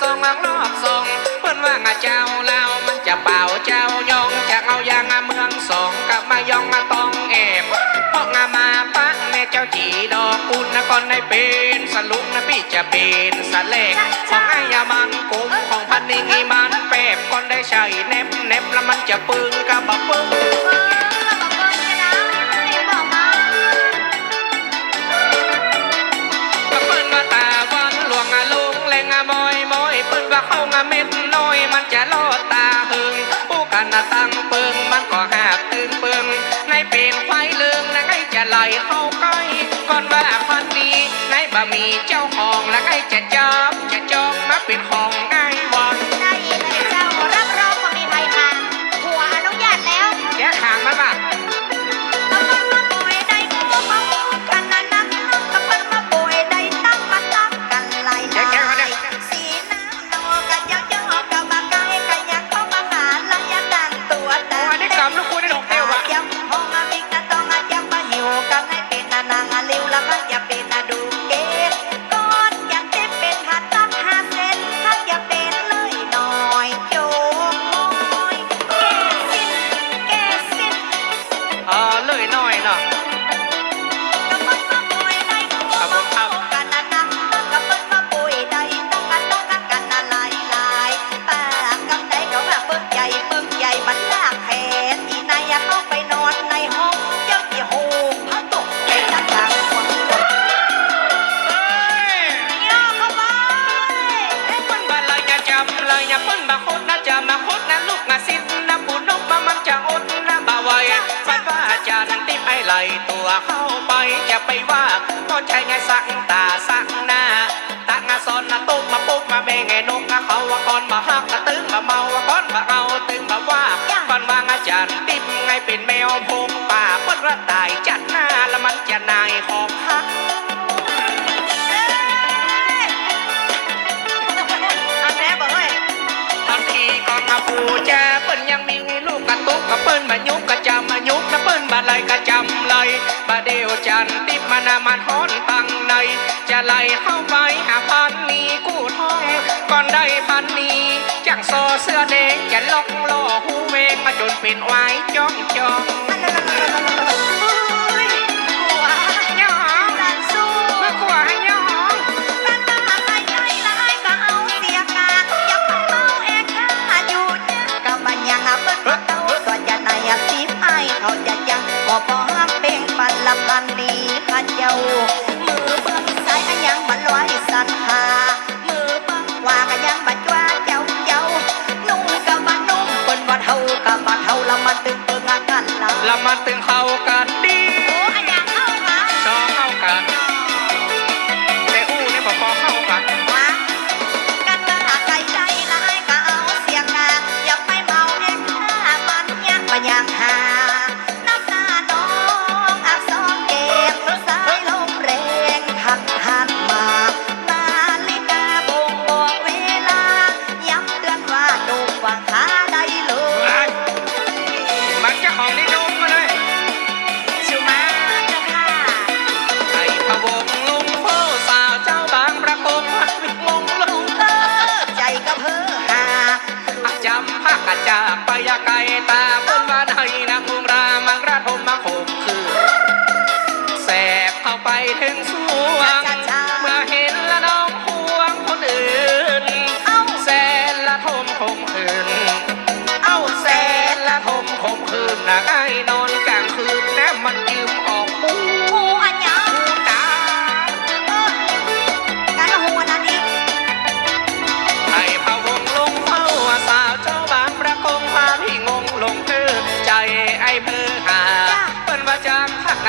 ทรงอังรอบทรงเปิ้นว่างาเจ้าลาวมันจะเป่าเจ้ายองจะเอายางเมืองสองกับมายองมาต้องแอบเพราะงามาปะแม่เจ้าจีดอกกุลนะก่อนในเป็นสลุงนะพี่จะเป็นสะเลกของไอ้ยามันกุมของพันนิงีมันแปบก่อนได้ใช้เน็บเน็บแล้วมันจะปึงกับบะปึง ปิ้ งติดไอไหลตัวเข้าไปจะไปว่าก็ใช่ไงสักตาสักหน้าตางาซอนนะตุ๊กมาปุ๊บมาเบงไงนกนะเขาว่าก่อนมาฮักนะตึงมาเมาว่าก่อนมาเอาตึงมาว่าฝันวางอาจารย์ติดไงเป็นแมวพงป่าเปิ้นว่าตายจัดหน้าแล้วมันจะนายของฮักอาแม่บอกเฮ้ยบางทีก่อนมาปูแจเปิ้นยังมีลูกกระตุกกระเปิ้นมายุกกระจำมายุกนะ นติบมานามันฮ้อนตังใน จะไหลเข้าไปหาพันนี้กู้ทองก่อนได้พันนี้จังซอเสื้อแดงจะล็อกล่อหูเวงมาจนเป็นไว้จ้องจ้องเฮ้ยองการสู้เมื่อกลัวให้ย่องนมาใครใหญ่ละไอ้ก็เอาเสียกาอย่าไปเมาเอกข้าอยู่เนี่ยกับบัญญังอะเปิ้นมาเต้าตัวจะไหนอะสิบไอเขาจะยังพอพอเป่งปันละพันดีข้า มือเบิ้งซ้ายก็ยังบัดลอยสันหา มือเบิ้งขวาก็ยังบัดจ้าเจ้าเจ้านุ่งกับบัดนุ่มเปิ้นบัดเฮากับบัดเฮาละมันตึงเปิงอากันละละมันตึงเฮากั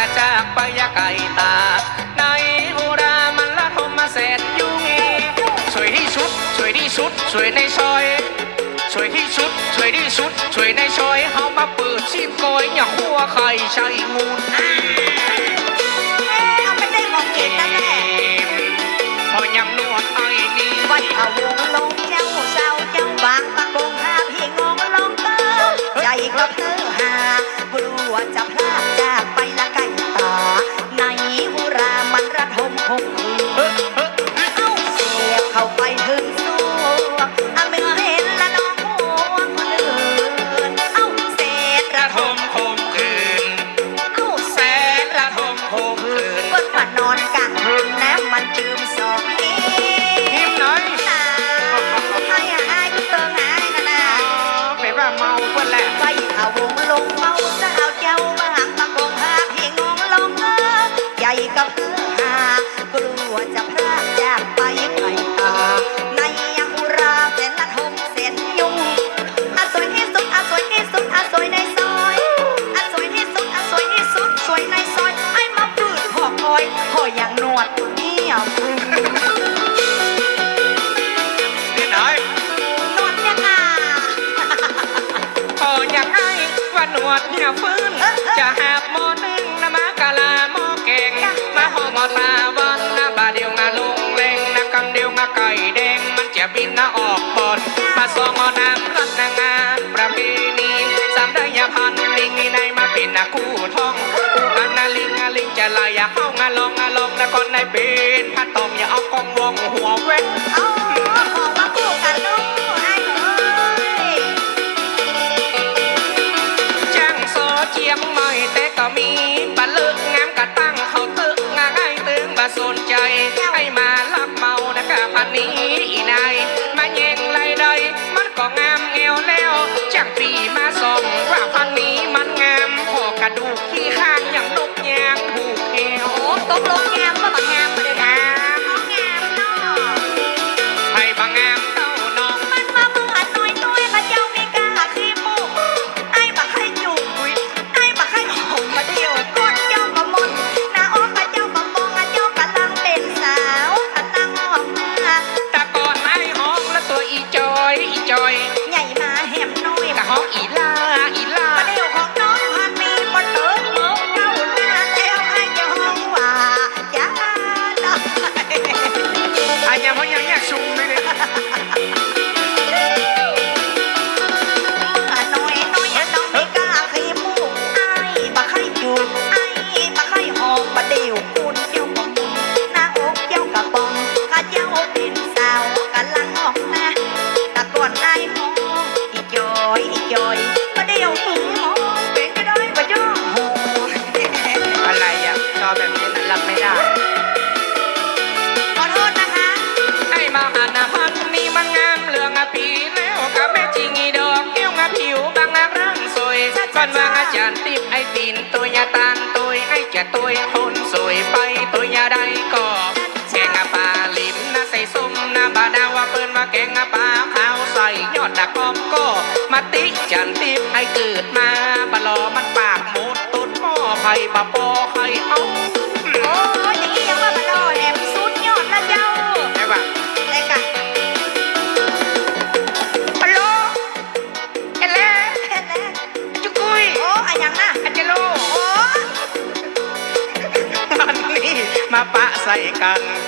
จากพักอาจากไปยาไก่ตา ในหูรามันละทมมาแสนยุ่งสวยที่สุด สวยที่สุด สวยในซอย สวยที่สุด สวยที่สุด สวยในซอยเฮามาเปิดชีพกอยอย่าขัวใครใช่งูนเอ๊ะเอาไปได้ของกินนั่นแหละพอยำนวดไอ้นี่วัดเอาวงลง ลงเมาสาวเจ้ามา ว่าหนวดเนี่ยฟื้น จะหาบหมอนึ่งนะมากะลาหมอแกงมาหอมอตาวันนะบาเดียวงาลงเลงนะกำเดียวงาไก่แดง มันจะบินนะออกบอนมาสองอน้ำรัตนางานประเพณีสามได้ยาพันลิงในมาเป็นนะคู่ท้องคู่กันนะลิงนะลิงจะไล่อย่าเข้างาลองงาลองนะคนในเป็นพัดตองอย่าเอากองวงหัวเว้นเอาขอมาคู่กัน เจียงใหม่แต่ก็มีปลาลึกงามกะตั้งเขาตึกงาง่ายตึงบาสนใจให้มาลักเมานะกะพันนี้อีนายมาแย่งไรใดมันก็งามเอวแล้วจากปีมาส่งว่าพันนี้มันงามพอกระดูกที่ข้างอย่างนกยางถูกเอวตกลงงามก็บังงาม วยก่อนวางอาจารย์ติบไอ้ตีนตัวยาตานตัวไอ้จะตัวคนสวยไปตัวยาได้ก็แกงอะปลาลิมนะใส่ส้มนะบาดาว่าเปิ้นว่าแกงอะปลาขาวใส่ยอดดักกอมก็มาติจันติบไอ้เกิดมาปลอมันปากหมดต้นหม้อไผ่บะปอไข่เอา กัน